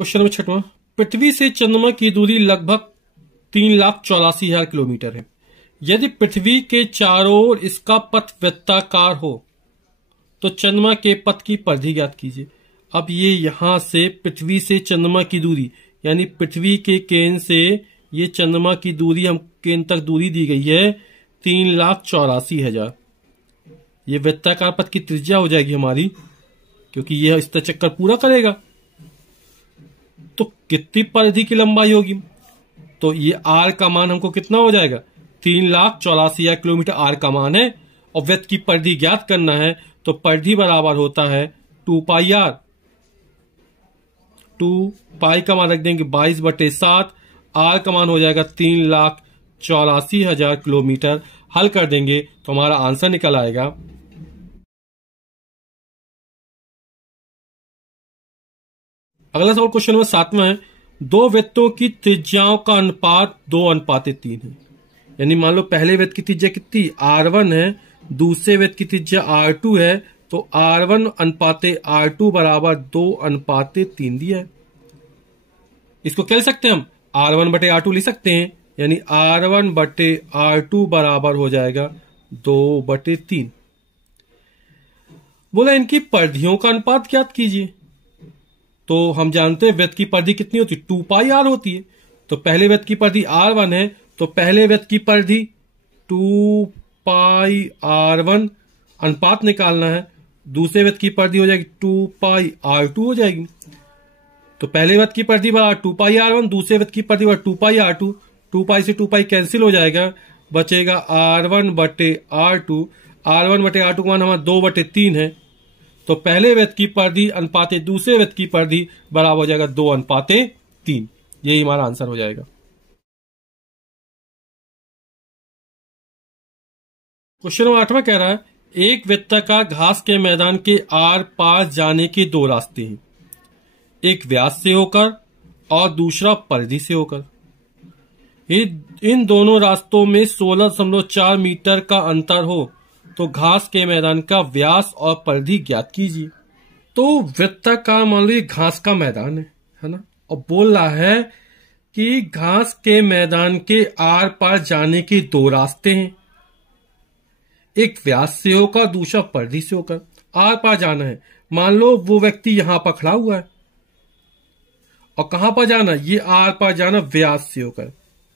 Question number 6वां। पृथ्वी से चंद्रमा की दूरी लगभग 3,84,000 किलोमीटर है। यदि पृथ्वी के चारों ओर इसका पथ वृत्ताकार हो तो चंद्रमा के पथ की परिधि ज्ञात कीजिए। अब ये यहां से पृथ्वी से चंद्रमा की दूरी यानी पृथ्वी के केंद्र से ये चंद्रमा की दूरी हम केंद्र तक दूरी दी गई है 3,84,000। ये वृत्ताकार पथ की त्रिज्या हो जाएगी हमारी, क्योंकि यह इस चक्कर पूरा करेगा। तो कितनी परिधि की लंबाई होगी? तो ये आर का मान हमको कितना हो जाएगा? 3,84,000 किलोमीटर आर का मान है और वृत्त की परिधि ज्ञात करना है। तो परिधि बराबर होता है 2 पाई आर। 2 पाई का मान रख देंगे 22/7। आर का मान हो जाएगा 3,84,000 किलोमीटर। हल कर देंगे तो हमारा आंसर निकल आएगा। अगला सवाल क्वेश्चन नंबर 7वां है। दो वृत्तों की त्रिज्याओं का अनुपात 2:3 है। यानी मान लो पहले वृत्त की त्रिज्या कितनी R1 है, दूसरे वृत्त की त्रिज्या R2 है, तो R1:R2 बराबर 2:3 दिया है। इसको क्या लिख सकते हैं हम? R1/R2 लिख सकते हैं। यानी R1/R2 बराबर हो जाएगा 2/3। बोला इनकी परिधियों का अनुपात ज्ञात कीजिए। तो हम जानते हैं वृत्त की परिधि कितनी होती है? 2 पाई आर होती है। तो पहले वृत्त की परिधि R1 है, तो पहले वृत्त की परिधि 2 पाई R1 अनुपात निकालना है। दूसरे वृत्त की परिधि हो जाएगी 2 पाई R2 हो जाएगी। तो पहले वृत्त की परिधि बराबर 2 पाई R1, दूसरे वृत्त की परिधि बराबर 2 पाई R2। 2 पाई से 2 पाई कैंसिल हो जाएगा, बचेगा R1/R2। R1/R2 का मान हमारा 2/3 है। तो पहले वृत्त की परिधि अनुपाते दूसरे वृत्त की परिधि बराबर हो जाएगा 2:3। यही हमारा आंसर हो जाएगा। क्वेश्चन नंबर 8वां कह रहा है एक वृत्ताकार घास के मैदान के आर पार जाने के दो रास्ते हैं, एक व्यास से होकर और दूसरा परिधि से होकर। इन दोनों रास्तों में 16.4 मीटर का अंतर हो तो घास के मैदान का व्यास और परिधि ज्ञात कीजिए। तो वृत्ताकार मान लो ये घास का मैदान है ना, और बोल रहा है कि घास के मैदान के आर पार जाने के दो रास्ते हैं, एक व्यास से होकर दूसरा परिधि से होकर। आर पार जाना है, मान लो वो व्यक्ति यहां पर खड़ा हुआ है और कहां पर जाना? ये आर पार जाना व्यास से होकर।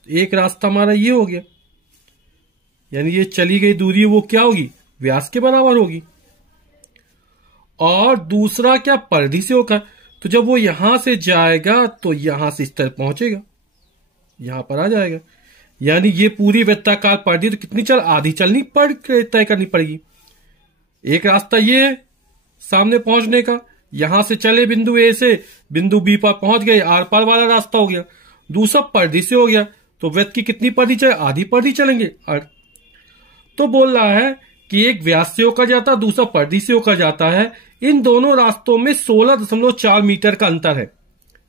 एक रास्ता हमारा ये हो गया, यानी ये चली गई दूरी वो क्या होगी? व्यास के बराबर होगी। और दूसरा क्या? परिधि से होकर। तो जब वो यहां से जाएगा तो यहां से इस तरह पहुंचेगा, यहां पर आ जाएगा। यानी ये पूरी वृत्ताकार परिधि तो कितनी आधी चलनी तय करनी पड़ेगी। एक रास्ता ये है सामने पहुंचने का, यहां से चले बिंदु ए से बिंदु बी पर पहुंच गए, आर पार वाला रास्ता हो गया। दूसरा परिधि से हो गया, तो वृत्त की कितनी परिधि चले? आधी परिधि चलेंगे। तो बोल रहा है कि एक व्यास से होकर जाता है, दूसरा परिधि से होकर जाता है। इन दोनों रास्तों में 16.4 मीटर का अंतर है।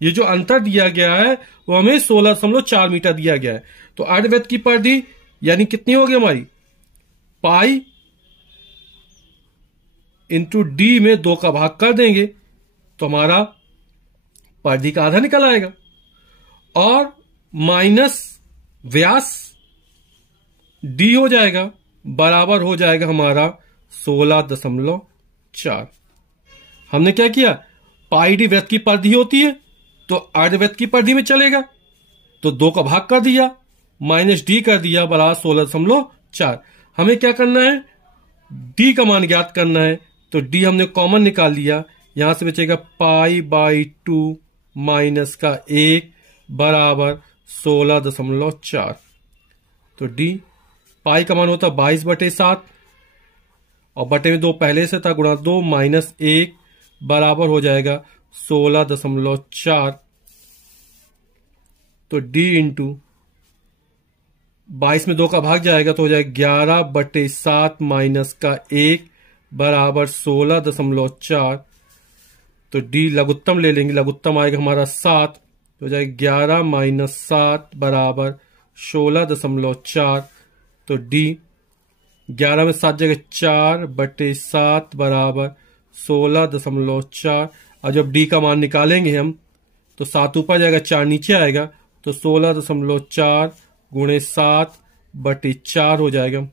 ये जो अंतर दिया गया है वो हमें 16.4 मीटर दिया गया है। तो अर्धवृत्त की परिधि यानी कितनी होगी हमारी? पाई इंटू डी में 2 का भाग कर देंगे तो हमारा परिधि का आधा निकल आएगा, और माइनस व्यास डी हो जाएगा, बराबर हो जाएगा हमारा 16.4। हमने क्या किया? पाई डी वृत्त की परिधि होती है तो अर्धवृत्त की परिधि में चलेगा, तो 2 का भाग कर दिया, माइनस डी कर दिया, बराबर 16.4। हमें क्या करना है? डी का मान ज्ञात करना है। तो डी हमने कॉमन निकाल लिया, यहां से बचेगा पाई/2 माइनस का 1 बराबर 16.4। तो डी पाई का मान होता 22/7 और बटे में 2 पहले से था, गुणा 2 माइनस 1 बराबर हो जाएगा 16.4। तो डी इंटू 22 में 2 का भाग जाएगा तो हो जाएगा 11/7 माइनस का 1 बराबर 16.4। तो डी लघुत्तम ले लेंगे, लघुत्तम आएगा हमारा 7, तो हो जाएगा 11 माइनस 7 बराबर 16.4। तो डी 11 में 7 जगह 4/7 बराबर 16.4। और जब डी का मान निकालेंगे हम तो 7 ऊपर जाएगा, 4 नीचे आएगा, तो 16.4 गुणे 7 बटे 4 हो जाएगा।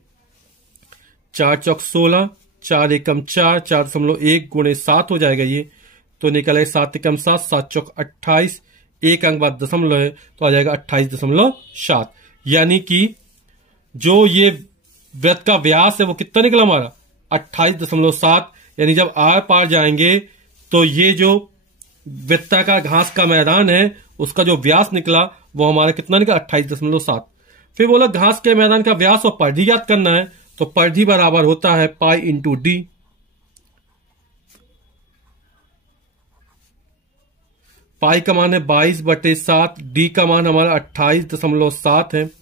4 चौक 16, 4 एकम 4, 4.1 गुणे 7 हो जाएगा ये, तो निकल आएगा 7 एकम 7, 7 चौक 28, एक अंक बाद दशमलव है तो आ जाएगा 28.7। यानी कि जो ये वृत्त का व्यास है वो कितना निकला हमारा 28.7। यानी जब आर पार जाएंगे तो ये जो वृत्ताकार घास का मैदान है उसका जो व्यास निकला वो हमारा कितना निकला 28.7। फिर बोला घास के मैदान का व्यास और परिधि ज्ञात करना है, तो परिधि बराबर होता है पाई इंटू डी। पाई का मान है 22/7, डी का मान हमारा 28.7 है, तो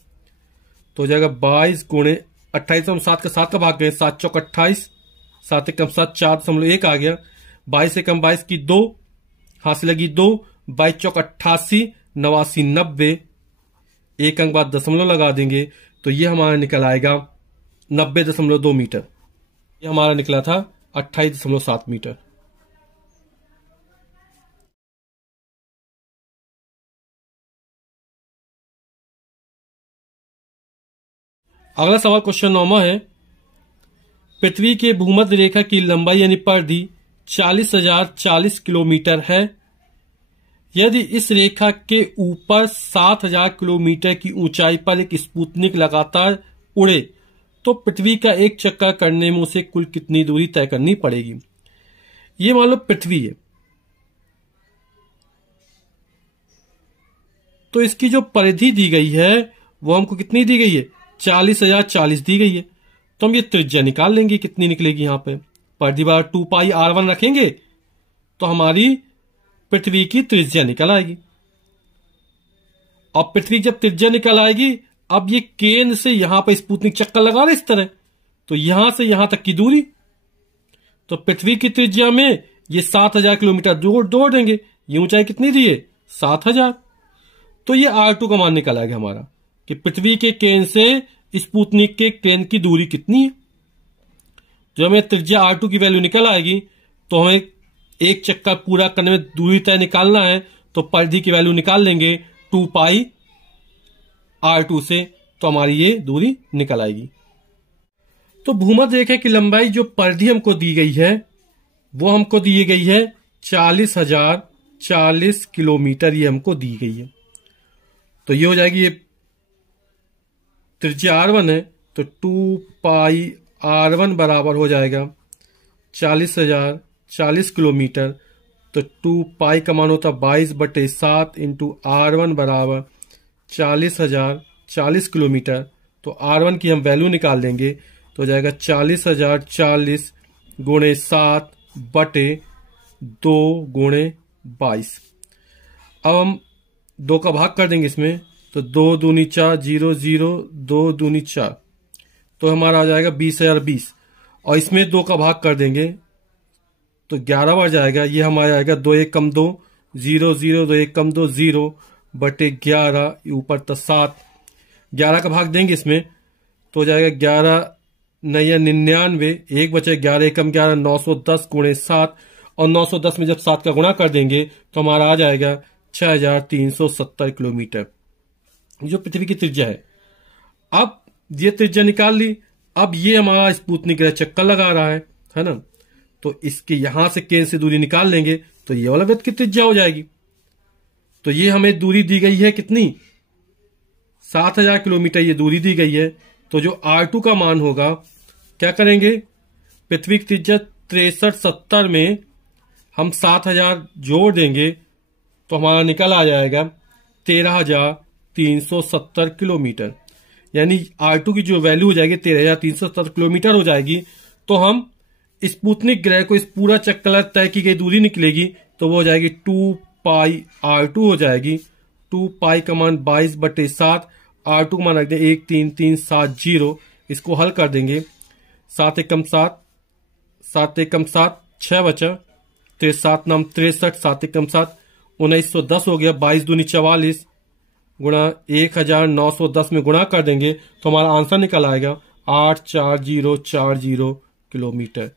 हो जाएगा 22 गुणे 28.7 का 7 का भाग गए, 7 चौक 28, 7 एकम 7, 4.1 आ गया, 22 एकम 22 की 2, हाथ से लगी 2, 22 चौक 88, 89 90, एक अंक बाद दशमलव लगा देंगे तो ये हमारा निकल आएगा 90.2 मीटर। ये हमारा निकला था 28.7 मीटर। अगला सवाल क्वेश्चन 9 है, पृथ्वी के भूमध्य रेखा की लंबाई यानी परिधि 40,040 किलोमीटर है। यदि इस रेखा के ऊपर 7,000 किलोमीटर की ऊंचाई पर एक स्पुतनिक लगातार उड़े तो पृथ्वी का एक चक्कर करने में उसे कुल कितनी दूरी तय करनी पड़ेगी। ये मान लो पृथ्वी है, तो इसकी जो परिधि दी गई है वो हमको कितनी दी गई है 40,040 दी गई है, तो हम ये त्रिज्या निकाल लेंगे कितनी निकलेगी। यहां पे परिधि बार 2 पाई r1 रखेंगे तो हमारी पृथ्वी की त्रिज्या निकल आएगी। अब पृथ्वी जब त्रिज्या निकल आएगी, अब ये केंद्र से यहां पर स्पुतनिक चक्कर लगा रहे इस तरह, तो यहां से यहां तक की दूरी, तो पृथ्वी की त्रिज्या में ये 7,000 किलोमीटर जोड़ देंगे। ये ऊंचाई कितनी दी है 7,000, तो ये r2 का मान निकल आएगा हमारा कि पृथ्वी के केंद्र से स्पुतनिक के केंद्र की दूरी कितनी है। जो हमें त्रिज्या r2 की वैल्यू निकल आएगी तो हमें एक चक्कर पूरा करने में दूरी तय निकालना है, तो परिधि की वैल्यू निकाल लेंगे 2 पाई r2 से, तो हमारी ये दूरी निकल आएगी। तो भूमध्य रेखा की लंबाई जो परिधि हमको दी गई है वो हमको दी गई है 40,040 किलोमीटर, ये हमको दी गई है। तो ये हो जाएगी, ये त्रिज्या r1 है तो 2 पाई r1 बराबर हो जाएगा 40,040 किलोमीटर, तो 2 पाई का मान होता 22/7 इंटू r1 बराबर 40,040 किलोमीटर। तो r1 की हम वैल्यू निकाल देंगे तो हो जाएगा 40,040 गुणे 7 बटे 2 गुणे 22। अब हम 2 का भाग कर देंगे इसमें, तो 2 दूनी 4 0 0 2 दूनी 4, तो हमारा आ जाएगा 20,020, और इसमें 2 का भाग कर देंगे तो 11 बार जाएगा। ये हमारा आएगा 2 1 कम 2 0 0 2 1 कम 2 0 बटे 11, ऊपर तक 7, 11 का भाग देंगे इसमें तो हो जाएगा 11 9 99, एक बचे 11 एकम 11 910 गुणे 7, और 910 में जब 7 का गुणा कर देंगे तो हमारा आ जाएगा 6,370 किलोमीटर, जो पृथ्वी की त्रिज्या है। अब ये त्रिज्या निकाल ली, अब ये हमारा स्पुतनिक ग्रह चक्कर लगा रहा है ना, तो इसके यहां से केंद्र से दूरी निकाल लेंगे तो ये वाला वृत्त की त्रिज्या हो जाएगी। तो ये हमें दूरी दी गई है कितनी 7,000 किलोमीटर ये दूरी दी गई है। तो जो r2 का मान होगा, क्या करेंगे, पृथ्वी की त्रिज्या 6370 में हम 7,000 जोड़ देंगे तो हमारा निकल आ जाएगा 13,370 किलोमीटर। यानी r2 की जो वैल्यू हो जाएगी 13,370 किलोमीटर हो जाएगी। तो हम स्पुतनिक ग्रह को इस पूरा चक्कर तय की गई दूरी निकलेगी तो वो हो जाएगी 2 पाई r2 हो जाएगी। 2 पाई का मान 22/7, r2 का मान रख दें 13370, इसको हल कर देंगे 7 एकम 7 7 एकम 7 6 बचा, 7 नाम 63, 7 एकम 7 1910 हो गया, 22 दूनी 44 गुणा 1910 में गुणा कर देंगे तो हमारा आंसर निकल आएगा 84040 किलोमीटर।